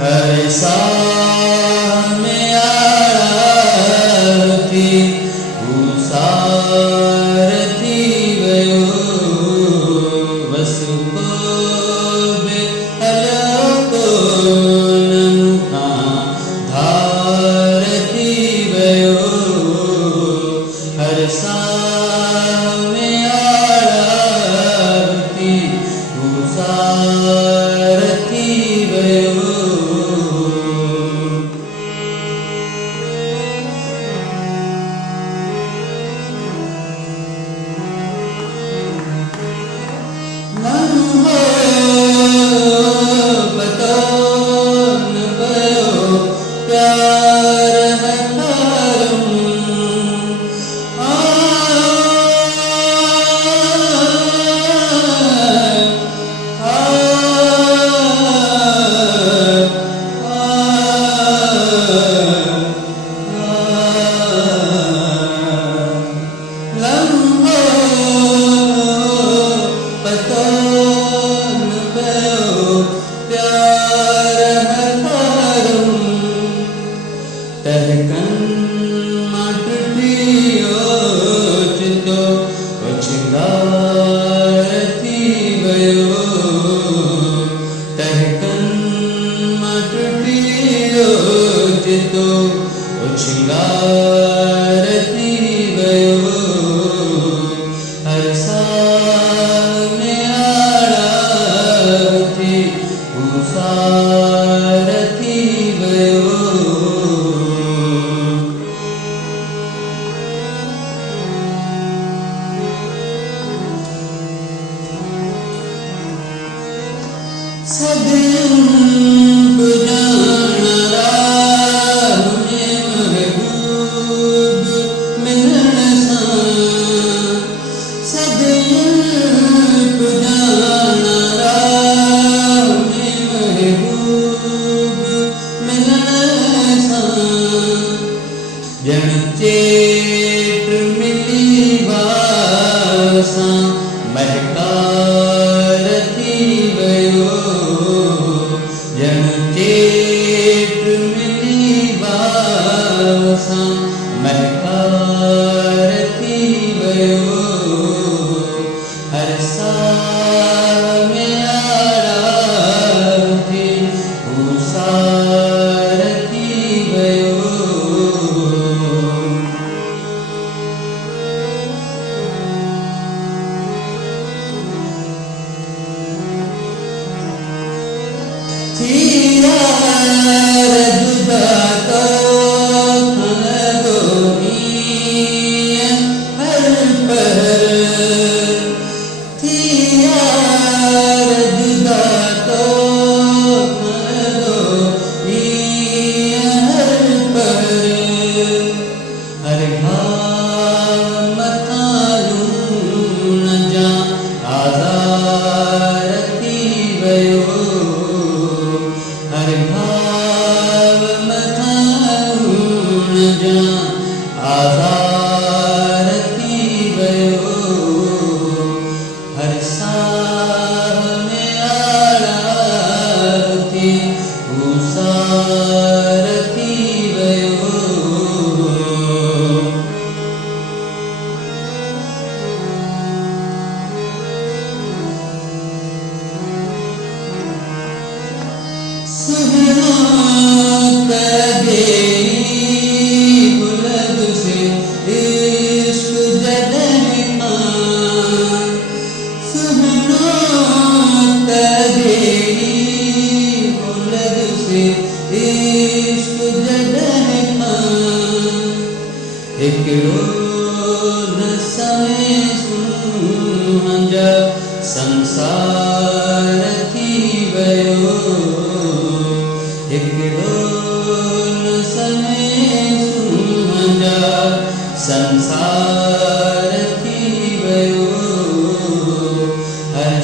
हर साह में आरती सारथी वयो वस को बे हलो नमुखा धारती वयो हर साह में आरती सारथी वयो पतन भयो प्यार हथारम तहकन माटलियो चितो उछंगारती वयो तहकन माटलियो चितो उछंगारती वयो हर साह में आरती सारथी वयो सदियों पुजाना राह में महबूब मिलने सा सदियों पुजाना राह में महबूब मिलने सा जन चेत मिली वासा महकारती वयो जन चेत मिली वासा महकारती वयो हर साह में आरती सारथी वयो आजारती वयो हर साह में आरती सारथी वयो सुनो कदे संसार थी वयो संसार थी वयो हर